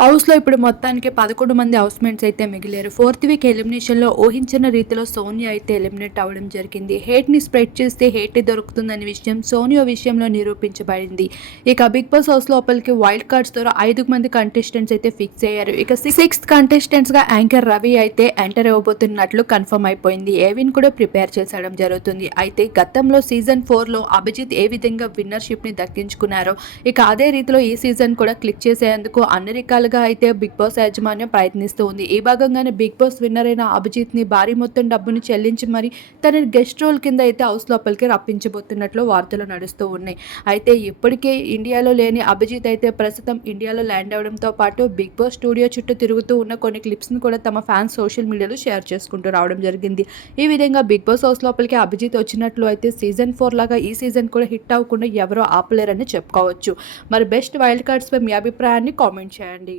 హౌస్లో ఇప్పుడు మొత్తానికి పదకొండు మంది హౌస్మేట్స్ అయితే మిగిలారు. ఫోర్త్ వీక్ ఎలిమినేషన్లో ఊహించిన రీతిలో సోనియా అయితే ఎలిమినేట్ అవ్వడం జరిగింది. హేట్ని స్ప్రెడ్ చేస్తే హేట్ దొరుకుతుందనే విషయం సోనియా విషయంలో నిరూపించబడింది. ఇక బిగ్ బాస్ హౌస్ లోపలికి వైల్డ్ కార్డ్స్ ద్వారా ఐదు మంది కంటెస్టెంట్స్ అయితే ఫిక్స్ అయ్యారు. ఇక సిక్స్త్ కంటెస్టెంట్స్గా యాంకర్ రవి అయితే ఎంటర్ అవ్వబోతున్నట్లు కన్ఫర్మ్ అయిపోయింది. ఏవిన్ కూడా ప్రిపేర్ చేసడం జరుగుతుంది. అయితే గతంలో సీజన్ ఫోర్లో అభిజిత్ ఏ విధంగా విన్నర్షిప్ని దక్కించుకున్నారో ఇక అదే రీతిలో ఈ సీజన్ కూడా క్లిక్ చేసేందుకు అన్ని రకాలుగా అయితే బిగ్ బాస్ యాజమాన్యం ప్రయత్నిస్తూ ఉంది. ఈ భాగంగానే బిగ్ బాస్ విన్నర్ అయిన అభిజిత్ని భారీ మొత్తం డబ్బుని చెల్లించి మరి తన గెస్ట్ రోల్ కింద అయితే హౌస్ లోపలికి రప్పించబోతున్నట్లు వార్తలు నడుస్తూ ఉన్నాయి. అయితే ఇప్పటికే ఇండియాలో లేని అభిజిత్ అయితే ప్రస్తుతం ఇండియాలో ల్యాండ్ అవడంతో పాటు బిగ్ బాస్ స్టూడియో చుట్టూ తిరుగుతూ ఉన్న కొన్ని క్లిప్స్ని కూడా తమ ఫ్యాన్స్ సోషల్ మీడియాలో షేర్ చేసుకుంటూ రావడం జరిగింది. ఈ విధంగా బిగ్ బాస్ హౌస్ లోపలికి అభిజిత్ వచ్చినట్లు అయితే సీజన్ ఫోర్ లాగా ఈ సీజన్ కూడా హిట్ అవ్వకుండా ఎవరో ఆపలేరని చెప్పుకోవచ్చు. మరి బెస్ట్ వైల్డ్ కార్డ్స్ పై మీ అభిప్రాయాన్ని కామెంట్ చేయండి.